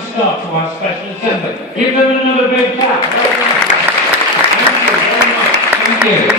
fantastic start to our special assembly. Give them another big clap. Thank you very much. Thank you.